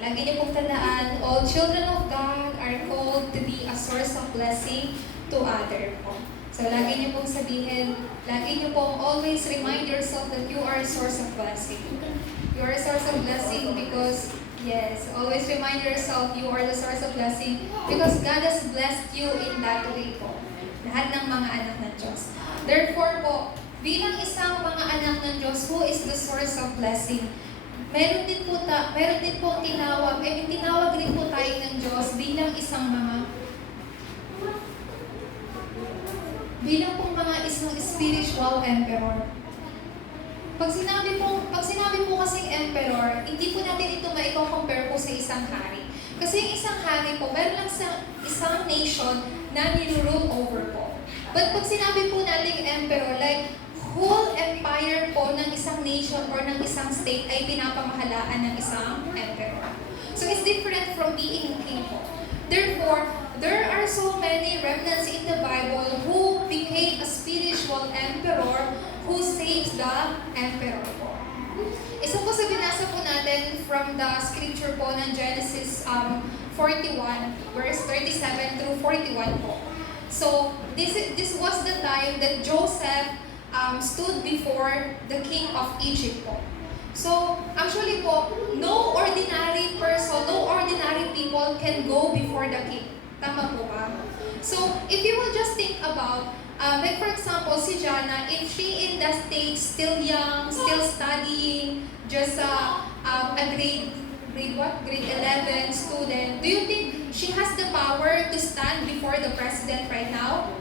Lagi niyo pong tandaan, all children of God are called to be a source of blessing to other po. So, lagi niyo pong sabihin, lagi niyo pong always remind yourself that you are a source of blessing. You are a source of blessing because, yes, always remind yourself you are the source of blessing because God has blessed you in that way po. Lahat ng mga anak ng Diyos. Therefore po, bilang isang mga anak ng Diyos, who is the source of blessing? Meron din po tinawag, tinawag rin po tayo ng Diyos bilang pong mga isang spiritual emperor. Pag sinabi po kasing emperor, hindi po natin ito maiko-compare po sa isang hari. Kasi yung isang hari po, meron lang sa isang nation na nilurule over po. But pag sinabi po natin emperor, like whole empire po ng isang nation or ng isang state ay pinapamahalaan ng isang emperor. So it's different from being a king po. Therefore, there are so many remnants in the Bible who became a spiritual emperor who saves the emperor po. Isa po sa binasa po natin from the scripture po ng Genesis 41, verse 37 through 41 po. So, this was the time that Joseph stood before the king of Egypt po. So, actually po, no ordinary person, no ordinary people can go before the king. Tama po ba? So, if you will just think about, like for example, si Jana, if she in the stage, still young, still studying, just a grade 11 student, do you think she has the power to stand before the president right now?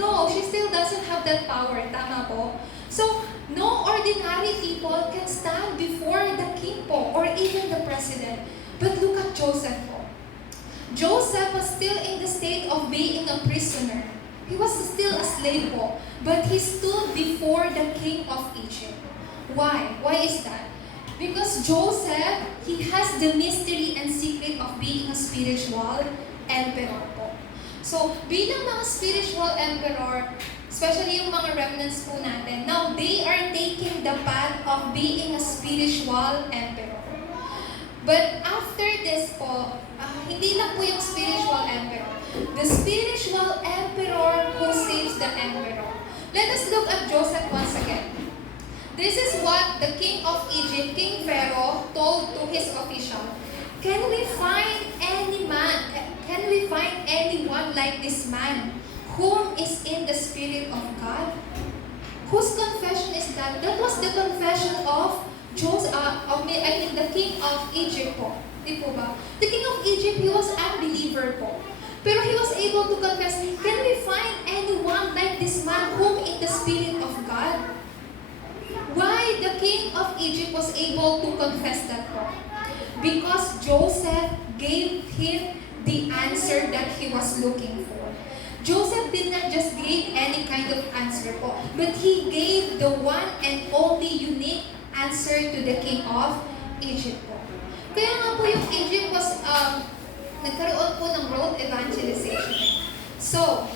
No, she still doesn't have that power. Tama po? So, no ordinary people can stand before the king po or even the president. But look at Joseph po. Joseph was still in the state of being a prisoner. He was still a slave po. But he stood before the king of Egypt. Why? Why is that? Because Joseph, he has the mystery and secret of being a spiritual emperor po. So, bilang mga spiritual emperor, especially yung mga remnants po natin, now they are taking the path of being a spiritual emperor. But after this po, hindi lang po yung spiritual emperor. The spiritual emperor who saves the emperor. Let us look at Joseph once again. This is what the king of Egypt, King Pharaoh, told to his official. Can we find anyone like this man whom is in the Spirit of God? Whose confession is that? That was the confession of the king of Egypt po. Di po ba? The king of Egypt, he was unbeliever po. Pero he was able to confess, can we find anyone like this man whom in the Spirit of God? Why the king of Egypt was able to confess that po? Because Joseph gave him the answer that he was looking for. Joseph did not just give any kind of answer po, but he gave the one and only unique answer to the king of Egypt po. Kaya nga po yung Egypt was, nagkaroon po ng road evangelization. So,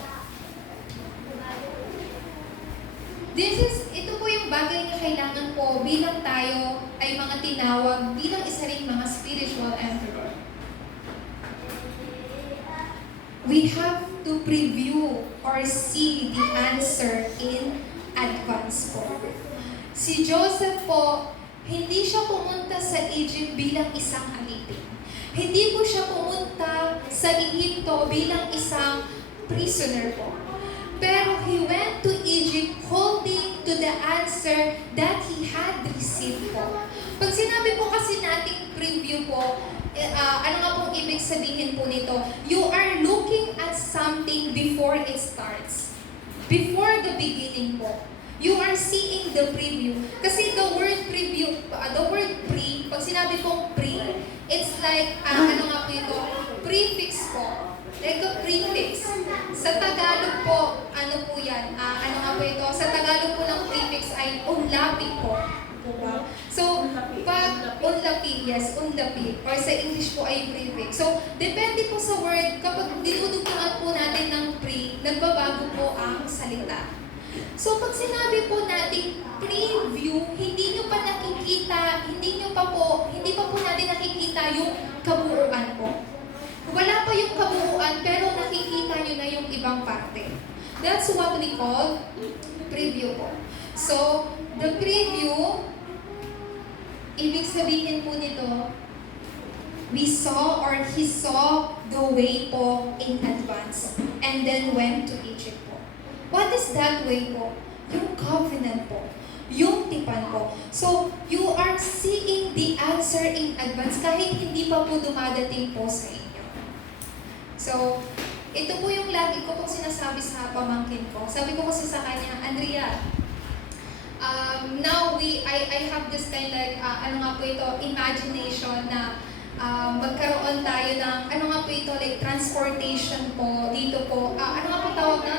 ito po yung bagay na kailangan po bilang tayo ay mga tinawag bilang isa ring mga spiritual emperor. We have to preview or see the answer in advance po. Si Joseph po, hindi siya pumunta sa Egypt bilang isang alipin. Hindi po siya pumunta sa Egypto bilang isang prisoner po. Pero he went to Egypt holding to the answer that he had received po. Pag sinabi po kasi nating preview po, ano nga pong ibig sabihin po nito? You are looking at something before it starts. Before the beginning po. You are seeing the preview. Kasi the word preview, the word pre, pag sinabi pong pre, it's like, ano nga po ito? Prefix po. Like a prefix. Sa Tagalog po, ano po yan? Ano nga po ito? Sa Tagalog po ng prefix ay unlapi po. So, pag unlapi, yes, unlapi. Or sa English po ay prefix. So, depende po sa word, kapag dinudugtungan po natin ng pre, nagbabago po ang salita. So, pag sinabi po natin preview, hindi pa po natin nakikita yung kabuuan po. Wala pa yung kabuuan, pero nakikita nyo na yung ibang parte. That's what we call preview po. So, the preview, ibig sabihin po nito, we saw or he saw the way po in advance and then went to Egypt po. What is that way po? Yung covenant po. Yung tipan po. So, you are seeing the answer in advance kahit hindi pa po dumadating po sa inyo. So, ito po yung lagi ko pong sinasabi sa pamangkin ko. Sabi ko kasi sa kanya, Andrea, now I have this kind like, ano nga po ito, imagination na magkaroon tayo ng, ano nga po ito, like transportation po, dito po, ano nga po tawag na?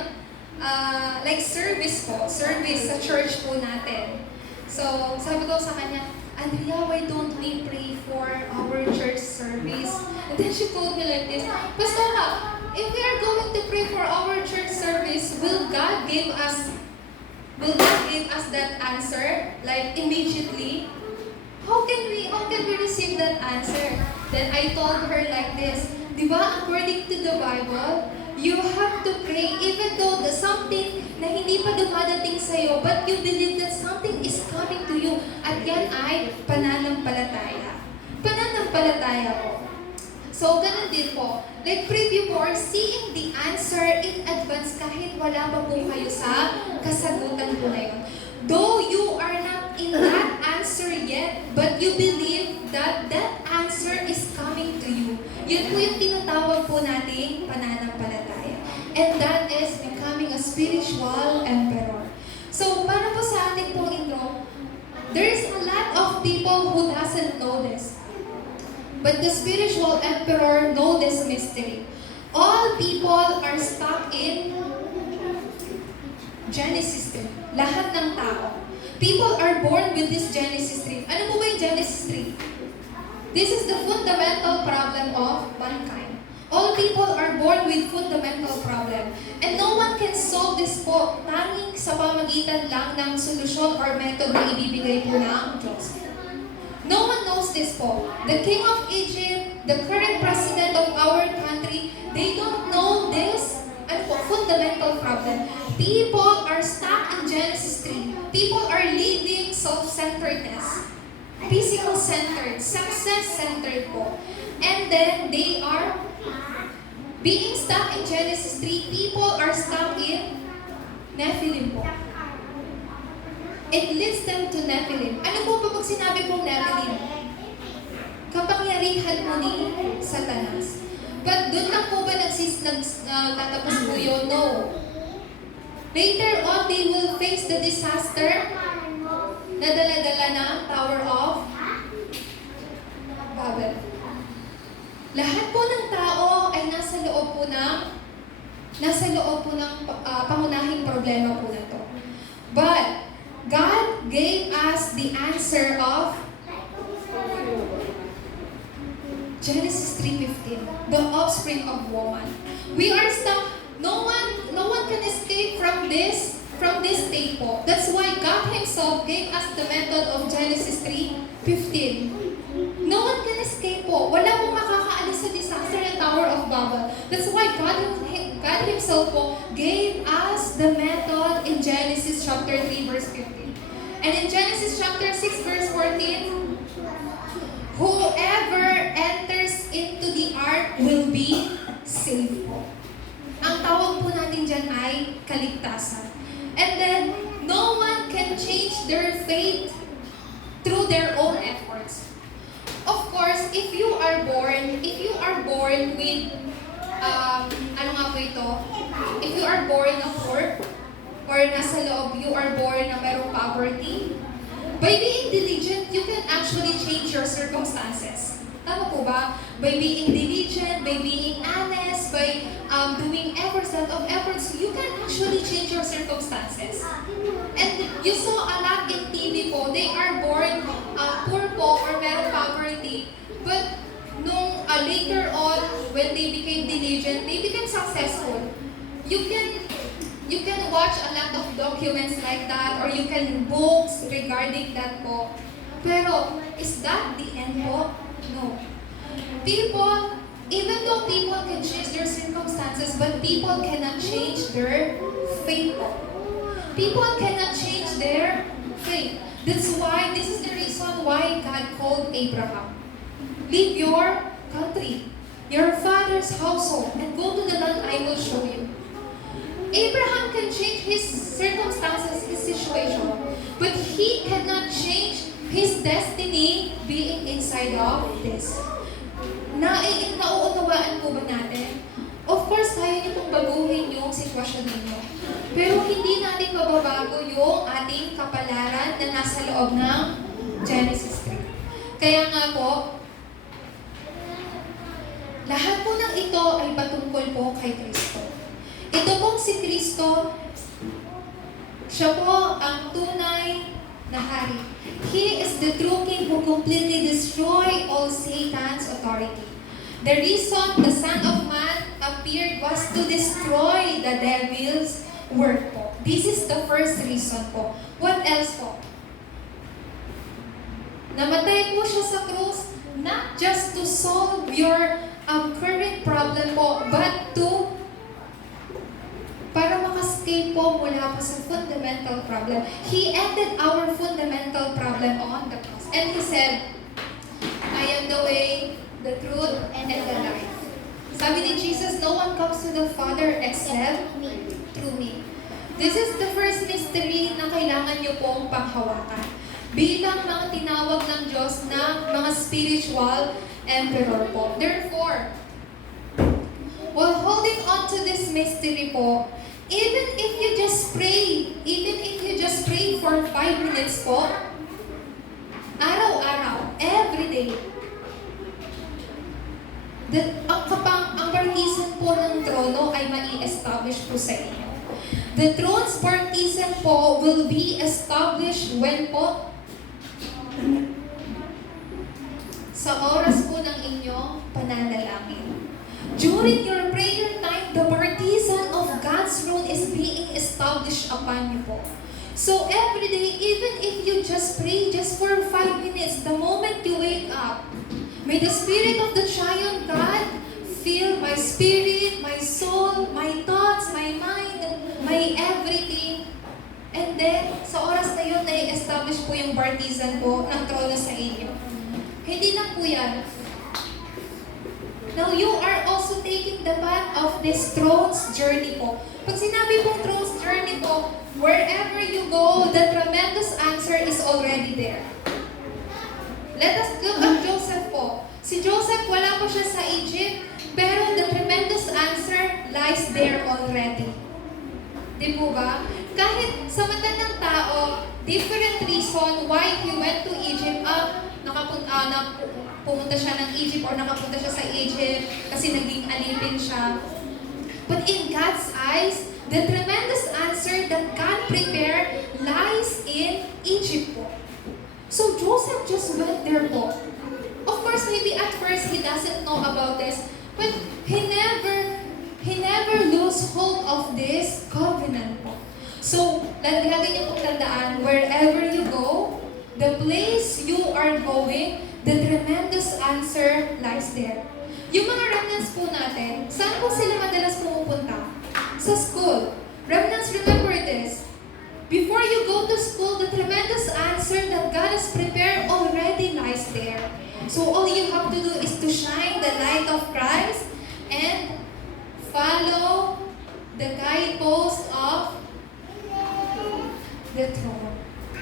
Like service po, service sa church po natin. So, sabi ko sa kanya, Andrea, why don't we pray for our church service? And then she told me like this, Pastora, if we are going to pray for our church service, will God give us that answer, like immediately? How can we receive that answer? Then I told her like this, di ba, according to the Bible, you have to pray even though the something na hindi pa dumadating sa'yo, but you believe that something is coming to you. At yan ay pananampalataya. Pananampalataya po. So, ganun din po. Like preview po or seeing the answer in advance kahit wala pa po kayo sa kasagutan po na yun. Though you are not in that answer yet, but you believe that that answer is coming to you. Yun po yung tinatawag po nating pananampalataya. And that is becoming a spiritual emperor. So, para po sa ating pong intro, there is a lot of people who doesn't know this. But the spiritual emperor know this mystery. All people are stuck in Genesis 3. Lahat ng tao. People are born with this Genesis 3. Ano po ba yung Genesis 3? This is the fundamental problem of mankind. All people are born with fundamental problem. And no one can solve this po tanging sa pamagitan lang ng solusyon or method na ibibigay po ng Diyos. No one knows this po. The king of Egypt, the current president of our country, they don't know this fundamental problem. People are stuck in Genesis 3. People are living self-centeredness. Physical-centered, success-centered po. And then they are being stuck in Genesis 3. People are stuck in Nephilim po. It leads them to Nephilim. Ano po pag sinabi pong Nephilim? Kapangyarihan mo ni Satanas. But doon lang po ba nagtatapos po yun? No. Later on, they will face the disaster na dala-dala ng Tower of Babel. Lahat po ng tao ay nasa loob po ng pangunahing problema po na to. But God gave us the answer of Genesis 3:15, the offspring of woman. We are stuck. No one can escape from this state po. That's why God Himself gave us the method of Genesis 3:15. No one can escape po. Wala pong makakaalis sa disaster ng Tower of Babel. That's why God Himself po gave us the method in Genesis chapter 3 verse 15. And in Genesis chapter 6 verse 14, whoever enters into the ark will be saved po. Ang tawag po natin dyan ay kaligtasan. And then, no one can change their fate through their own efforts. Of course, if you are born with, ano nga po ito? If you are born na poor, or nasa loob, you are born na mayroong poverty, by being diligent, you can actually change your circumstances. Tama po ba? By being diligent, by being honest, by doing efforts, you can actually change your circumstances. And you saw a lot in TV po, they are born poor po or merong poverty. But nung later on, when they became diligent, they became successful. You can watch a lot of documents like that, or you can books regarding that po. Pero, is that the end po? No. People, even though people can change their circumstances, but people cannot change their faith. People cannot change their faith. That's why, this is the reason why God called Abraham. Leave your country, your father's household, and go to the land I will show you. Abraham can change his circumstances, his situation, but he cannot change his destiny being inside of this. Nauunawaan po ba natin? Of course, kaya niyo pong baguhin yung sitwasyon ninyo. Pero hindi natin mababago yung ating kapalaran na nasa loob ng Genesis 3. Kaya nga po, lahat po ng ito ay patungkol po kay Kristo. Ito pong si Kristo, siya po ang tunay na hari. He is the true King who completely destroyed all Satan's authority. The reason the Son of Man appeared was to destroy the devil's work po. This is the first reason po. What else po? Namatay po siya sa krus, not just to solve your current problem po, but para makascape po mula po sa fundamental problem. He ended our fundamental problem on the cross. And He said, I am the way, the truth, and the life. Sabi ni Jesus, no one comes to the Father except through me. This is the first mystery na kailangan niyo pong panghawakan. Bilang mga tinawag ng Diyos na mga spiritual emperor po. Therefore, while holding on to this mystery po, even if you just pray for 5 minutes po, araw-araw, every day, ang partisan po ng trono ay mai-establish po sa inyo. The throne's partisan po will be established when po? Sa oras po ng inyong pananalangin. During your prayer time, the partisan of God's throne is being established upon you po. So every day, even if you just pray just for 5 minutes, the moment you wake up, may the Spirit of the Triune God fill my spirit, my soul, my thoughts, my mind, my everything. And then, sa oras na yun, na-establish po yung partisan po ng trono sa inyo. Hindi lang po yan. Now, you are also taking the path of this throne's journey po. Pag sinabi pong throne's journey po, wherever you go, the tremendous answer is already there. Let us look at Joseph po. Si Joseph, wala pa siya sa Egypt, pero the tremendous answer lies there already. Di po ba? Kahit sa mata ng tao, different reason why he went to Egypt, pumunta siya ng Egypt or nakapunta siya sa Egypt kasi naging alipin siya. But in God's eyes, the tremendous answer that God prepared lies in Egypt po. So Joseph just went there po. Of course, maybe at first he doesn't know about this, but he never lose hold of this covenant po. So, lagi niyo pong tandaan, wherever you go, the place you are going, the tremendous answer lies there. Yung mga remnants po natin, saan po sila madalas pumupunta? Sa school. Remnants, remember this. Before you go to school, the tremendous answer that God has prepared already lies there. So all you have to do is to shine the light of Christ and follow the guidepost of the throne.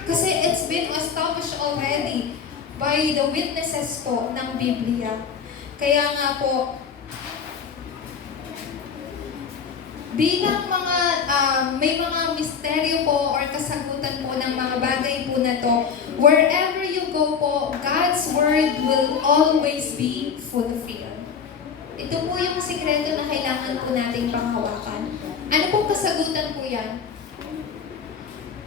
Kasi it's been established already by the witnesses po ng Biblia. Kaya nga po, bilang mga, may mga misteryo po or kasagutan po ng mga bagay po na to, wherever you go po, God's Word will always be fulfilled. Ito po yung sikreto na kailangan po nating panghawakan. Ano pong kasagutan po yan?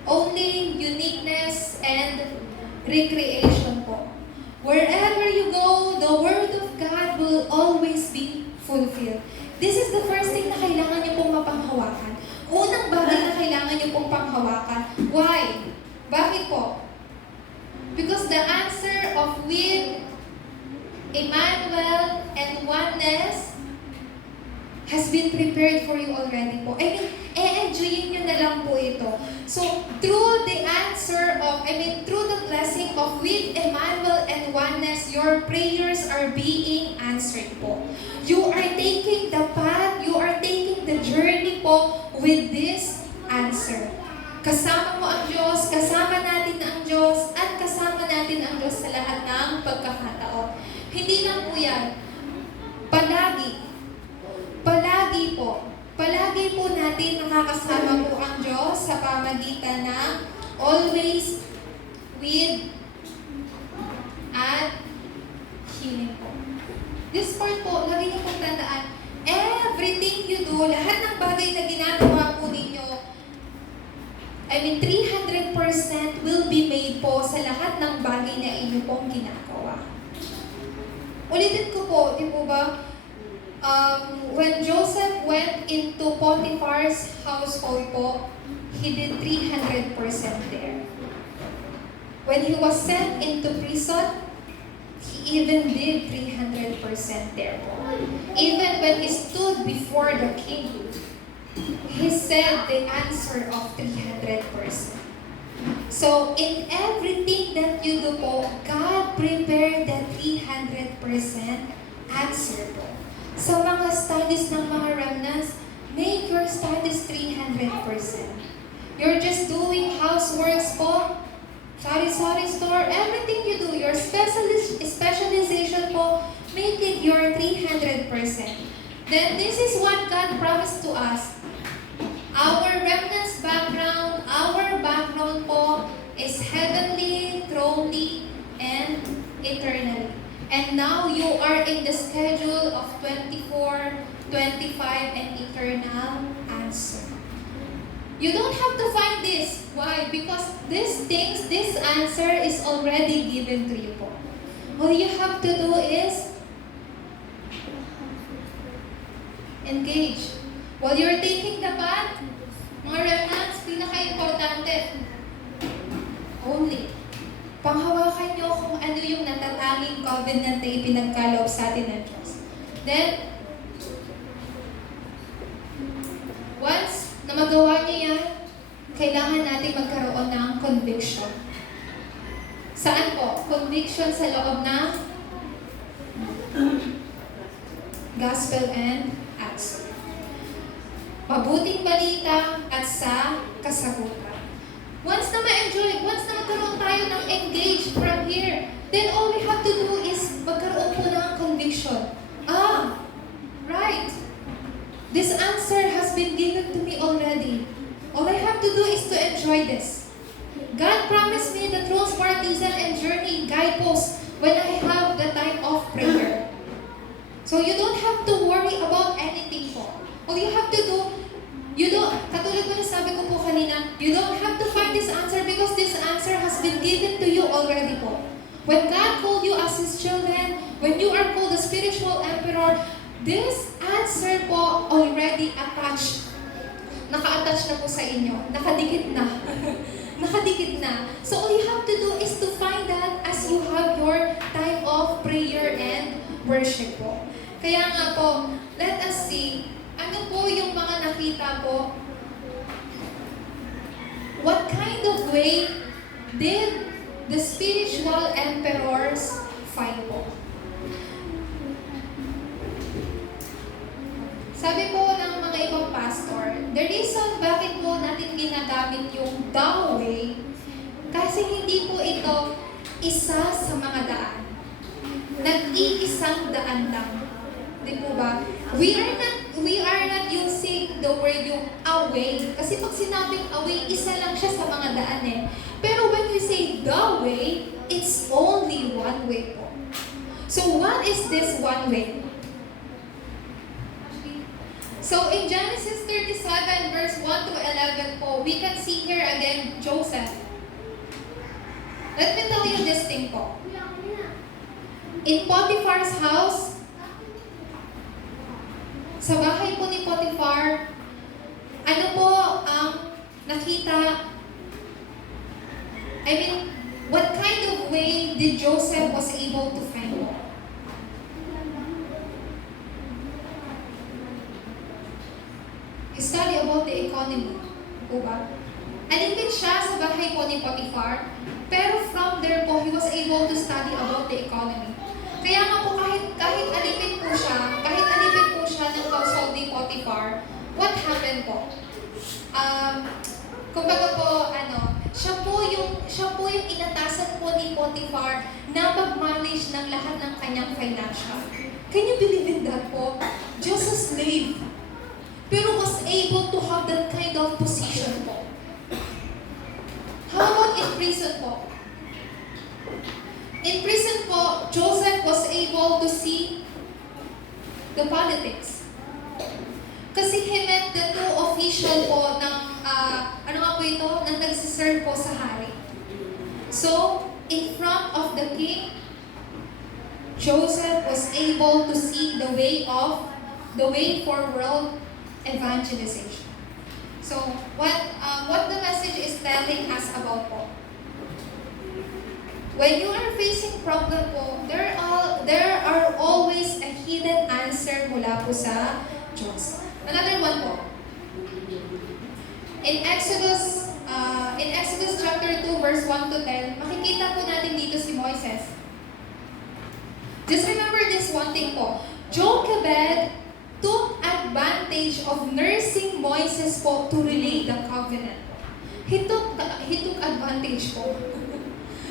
Only uniqueness and recreation po. Wherever you go, the Word of God will always be fulfilled. This is the first thing na kailangan niyo pong mapanghawakan. Unang bagay na kailangan niyo pong panghawakan. Why? Bakit po? Because the answer of with Emmanuel has been prepared for you already po. I mean, enjoyin nyo na lang po ito. So, through the through the blessing of with Emmanuel and oneness, your prayers are being answered po. You are taking the path, you are taking the journey po with this answer. Kasama mo ang Diyos, kasama natin ang Diyos, at kasama natin ang Diyos sa lahat ng pagkakataon. Hindi lang po yan. Palagi po natin nakakasama po ang Diyos sa pamagitan ng always with at healing po. This part po, lagi niyo pong tandaan, everything you do, lahat ng bagay na ginagawa po ninyo, 300% will be made po sa lahat ng bagay na inyo pong ginagawa. Ulitin ko po, di po ba? When Joseph went into Potiphar's household po, he did 300% there. When he was sent into prison, he even did 300% there po. Even when he stood before the king, he said the answer of 300%. So, in everything that you do po, God prepared the 300% answer po. Sa mga studies ng mga remnants, make your studies 300%. You're just doing houseworks po, sari-sari store, everything you do, your specialization po, make it your 300%. Then this is what God promised to us. Our remnants background, our background po is heavenly, thronely, and eternally. And now you are in the schedule of 24, 25, and eternal answer. You don't have to find this. Why? Because these things, this answer is already given to you po. All you have to do is engage. While you're taking the path, mga remnants, pinaka-importante, only panghawakan nyo kung ano yung natatanging covenant na ipinagkaloob sa atin ng Diyos. Then, once na magawa nyo yan, kailangan natin magkaroon ng conviction. Saan po? Conviction sa loob ng Gospel and Acts. Mabuting balita at sa kasagutan. Once na ma-enjoy, once na magkaroon tayo ng engage from here, then all we have to do is magkaroon po ng conviction. Right. This answer has been given to me already. All I have to do is to enjoy this. God promised me the throne's partisan and journey guideposts when I have the time of prayer. So you don't have to worry about anything po. All you have to do, katulad mo na sabi ko po kanina, you don't have to find this answer because this answer has been given to you already po. When God called you as His children, when you are called the spiritual emperor, this answer po already attached. Naka-attach na po sa inyo. Nakadikit na. Nakadikit na. So all you have to do is to find that as you have your time of prayer and worship po. Kaya nga po, let us see, ano po yung mga nakita po? What kind of way did the spiritual emperors fight po? Sabi po ng mga ibang pastor, the reason bakit po natin ginagamit yung the way, kasi hindi po ito isa sa mga daan. Nag-iisang daan lang. Di po ba? We are not using the word yung away. Kasi pag sinabing away, isa lang siya sa mga daan eh. Pero when we say the way, it's only one way po. So what is this one way? So in Genesis 37 verse 1 to 11 po, we can see here again Joseph. Let me tell you this thing po. In Potiphar's house, sa bahay po ni Potiphar, ano po ang nakita? What kind of way did Joseph was able to find po? study about the economy. Diba? Alipin siya sa bahay po ni Potiphar, pero from there po, he was able to study about the economy. Kaya nga po, kahit alipin po siya ng household ni Potiphar, what happened po? Kumbaga po, siya po yung inatasan po ni Potiphar na mag-manage ng lahat ng kanyang financial. Can you believe in that po? Just a slave, pero was able to have that kind of position po. How about in prison po? In prison po, Joseph was able to see the politics. Kasi he met the two official po ng, ng nagsiserve po sa hari. So, in front of the king, Joseph was able to see the way for world evangelization. So, what the message is telling us about po? When you are facing problem po, there are always a hidden answer mula po sa Diyos. Another one po. In Exodus chapter 2 verse 1 to 10, makikita po natin dito si Moises. Just remember this one thing po. Jochebed took advantage of nursing Moises po to relay the covenant. He took advantage po.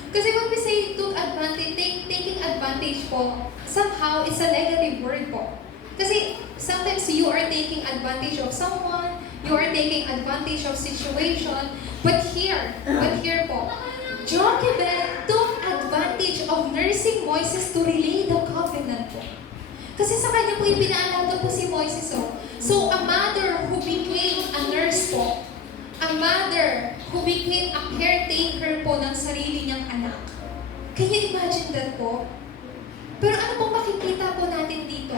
Kasi when we say took advantage, taking advantage po, somehow it's a negative word po. Kasi sometimes you are taking advantage of someone, you are taking advantage of situation, but here po, Jochebed took advantage of nursing Moises to relay the covenant po. Kasi sa kanya po ipinaalaga po si Moises oh. So a mother who became a nurse po, a mother who became a caretaker po ng sarili niyang anak. Can you imagine that po? Pero ano pong makikita po natin dito?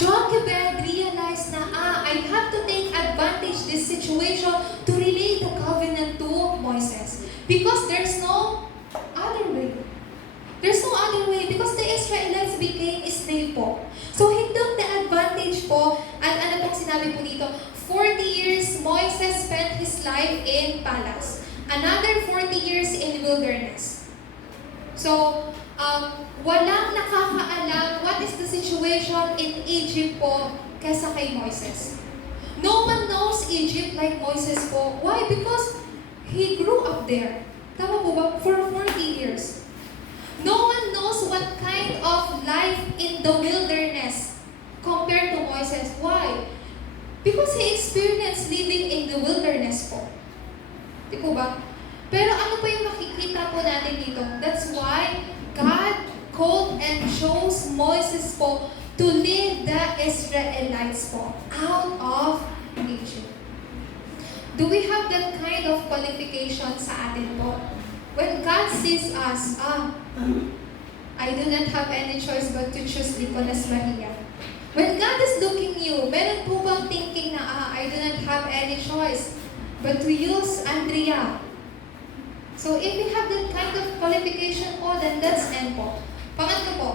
Jochebed realized na, I have to take advantage this situation to relay the covenant to Moises. Because there's no other way. There's no other way because the Israelites became slave po. So he took the advantage po, at ano pong sinabi po dito? 40 years Moises spent his life in palace. Another 40 years in wilderness. So, walang nakakaalam what is the situation in Egypt po kesa kay Moises. No one knows Egypt like Moises po. Why? Because he grew up there. Tama po ba? For 40 years. No one knows what kind of life in the wilderness compared to Moises. Why? Because he experienced living in the wilderness po. Di po ba? Pero ano po yung makikita po natin dito? That's why God called and chose Moses po to lead the Israelites po out of Egypt. Do we have that kind of qualification sa atin po? When God sees us, I do not have any choice but to choose Nicolas Maria. When God is looking you, meron po bang thinking na, I do not have any choice but to use Andrea? So if we have that kind of qualification po, then that's N po. Pangatlo po.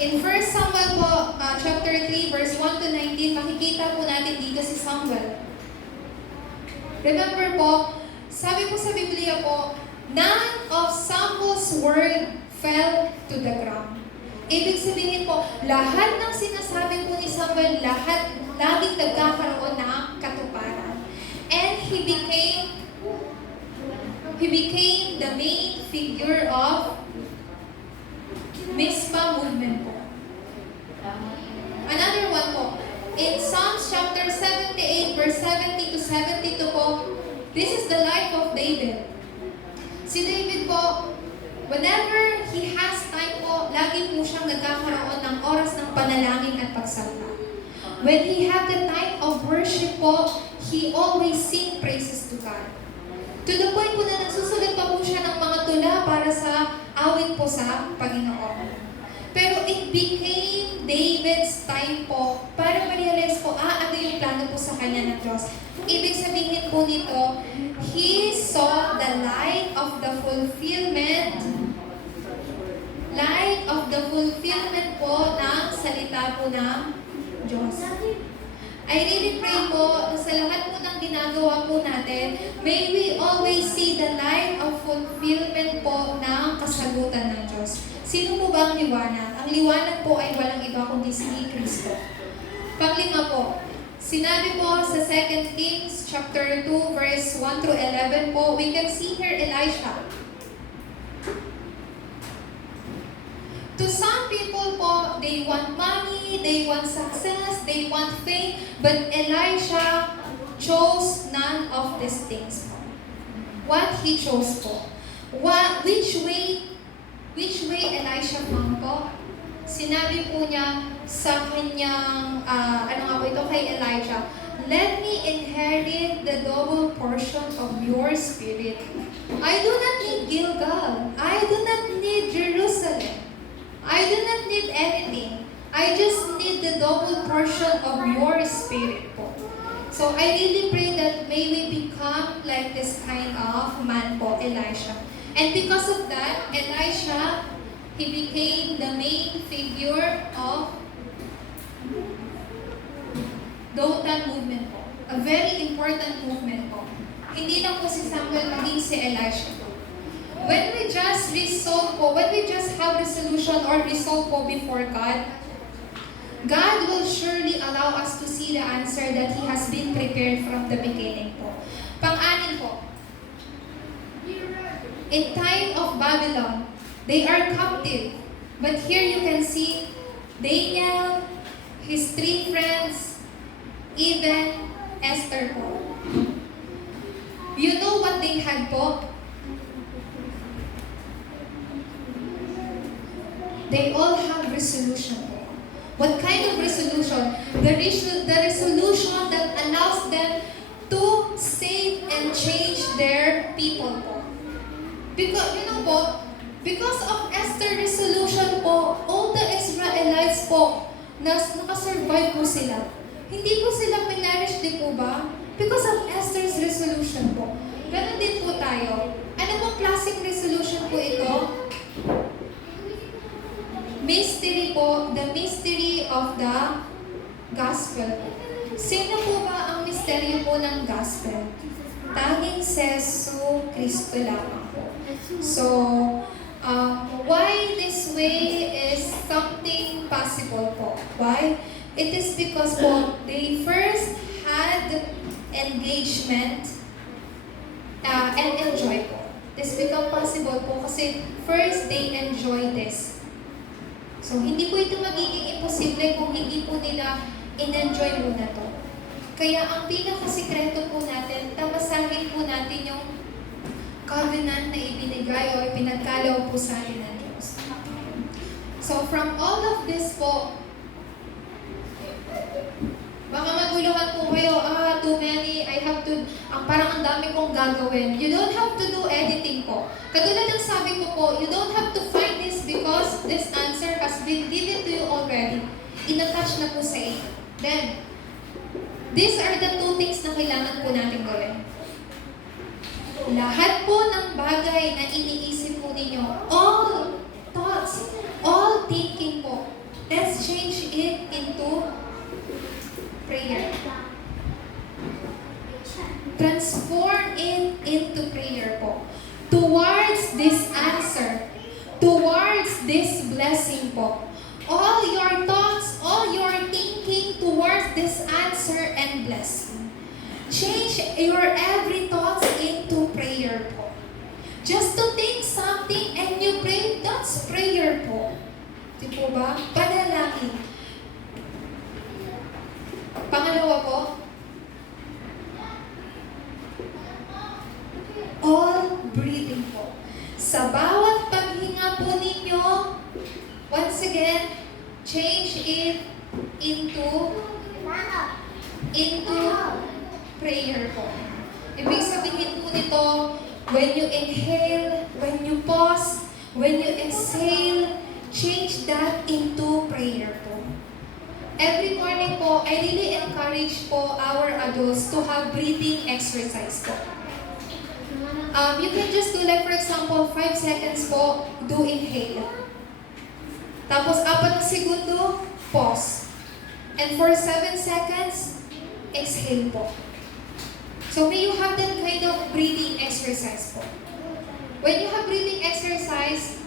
In 1 Samuel po, chapter 3, verse 1 to 19, makikita po natin dito si Samuel. Remember po, sabi po sa Biblia po, none of Samuel's word fell to the ground. Ibig sabihin po, lahat ng sinasabi po ni Samuel, laging nagkakaroon ng katuparan. And he became the main figure of Mizpah movement po. Another one po, in Psalms chapter 78, verse 70 to 72 po, this is the life of David. Si David po, whenever he has time po, lagi po siyang nagkakaroon ng oras ng panalangin at pagsalita. When he had the time of worship po, he always sing praises to God. To the point po na nagsusulat pa po siya ng mga tula para sa awit po sa Panginoon. Pero it became David's time po para ma-realize po, ano yung plano po sa kanya ng Diyos. Ibig sabihin po nito, he saw the light of the fulfillment po ng salita po ng Diyos. I really pray po na sa lahat po ng ginagawa po natin, may we always see the light of fulfillment po ng kasagutan ng Diyos. Sino po ba ang liwanag? Ang liwanag po ay walang iba kundi si Kristo. Panglima po, sinabi po sa 2 Kings chapter 2 verse 1 through 11 po, we can see here Elisha. To some people po, they want money, they want success, they want fame, but Elisha chose none of these things po. What he chose po? Which way Elisha found po? Sinabi po niya sa kanyang, ano nga po ito kay Elijah, let me inherit the double portion of your spirit. I do not need Gilgal. I do not need Jerusalem. I do not need anything. I just need the double portion of your spirit po. So I really pray that may we become like this kind of man po, Elisha. And because of that, Elisha, he became the main figure of Dothan movement po. A very important movement po. Hindi lang po si Samuel, maging si Elisha po. When we just resolve po, when we just have resolution or resolve po before God, God will surely allow us to see the answer that He has been prepared from the beginning po. Pang-anim po, in time of Babylon, they are captive. But here you can see Daniel, his 3 friends, even Esther po. You know what they had po? They all have resolution po. What kind of resolution? The resolution that allows them to save and change their people po. Because, you know po, because of Esther's resolution po, all the Israelites po, nakasurvive po sila. Hindi po sila pinarish, di po ba? Because of Esther's resolution po. Ganon din po tayo. Ano pong klaseng resolution po ito? Mystery po, the mystery of the gospel. Sino po ba ang misteryo po ng gospel? Tanging si Jesu Kristo lamang po. So, why this way is something possible po? Why? It is because po, they first had engagement and enjoy po. This become possible po kasi first they enjoy this. So, hindi po ito magiging imposible kung hindi po nila in-enjoy muna to. Kaya ang pinakasikreto po natin, tabasahin po natin yung covenant na ibinigay o ipinagkalaw po sa atin ng Diyos. So, from all of this po, baka maguluhan po kayo, too many, I have to, parang ang dami kong gagawin. You don't have to do anything po. Katulad ng sabi ko po, you don't have to find this because this answer has been given to you already. In-attach na po sa inyo. Then, these are the 2 things na kailangan po natin gawin. Lahat po ng bagay na iniisip po ninyo, all thoughts, all thinking po, let's change it into prayer. Transform it into prayer po. Towards this answer, towards this blessing po. All your thoughts, all your thinking towards this answer and blessing. Change your every thoughts into prayer po. Just to think something and you pray, that's prayer po. Di po ba? Panalangin. Pangalawa po, all breathing po. Sa bawat paghinga po ninyo, once again, change it into prayer po. Ibig sabihin po nito, when you inhale, when you pause, when you exhale, change that into prayer po. Every morning po, I really encourage po our adults to have breathing exercise po. You can just do like for example, 5 seconds po, do inhale. Tapos 4 na segundo, pause. And for 7 seconds, exhale po. So may you have that kind of breathing exercise po. When you have breathing exercise,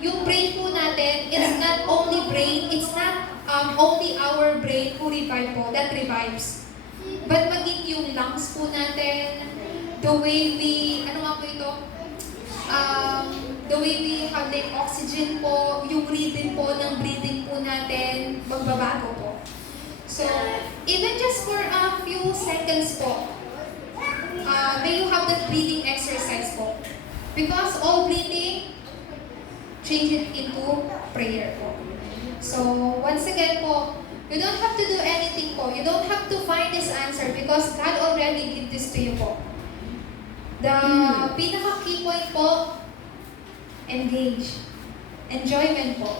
yung brain po natin, it's not only brain, it's not only our brain who revive po, that revives. But maging yung lungs po natin, the way we, ano nga po ito? The way we have like oxygen po, yung rhythm po ng breathing po natin, magbabago po. So, even just for a few seconds po, may you have that breathing exercise po. Because all breathing, change it into prayer po. So, once again po, you don't have to do anything po. You don't have to find this answer because God already gave this to you po. The pinaka-key point po, engage. Enjoyment po.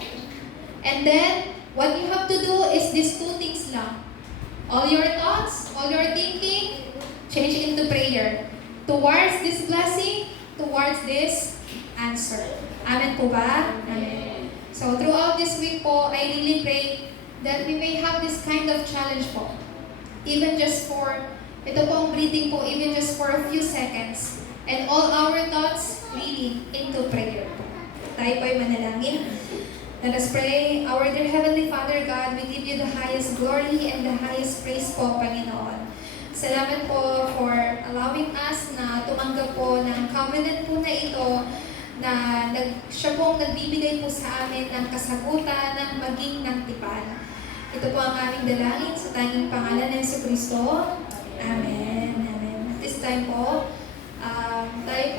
And then, what you have to do is these two things lang. All your thoughts, all your thinking, change into prayer. Towards this blessing, towards this answer. Amen po ba? Amen. So, throughout this week po, I really pray that we may have this kind of challenge po. Even just for, ito po ang breathing po, even just for a few seconds. And all our thoughts leading into prayer po. Tayo po'y manalangin. Let us pray. Our dear Heavenly Father God, we give you the highest glory and the highest praise po, Panginoon. Salamat po for allowing us na tumanggap po ng covenant po na ito na siya pong nagbibigay po sa amin ng kasagutan ng maging ng tipan. Ito po ang aming dalangin sa tanging pangalan ng Jesucristo. Amen. Amen. At this time po, tayo po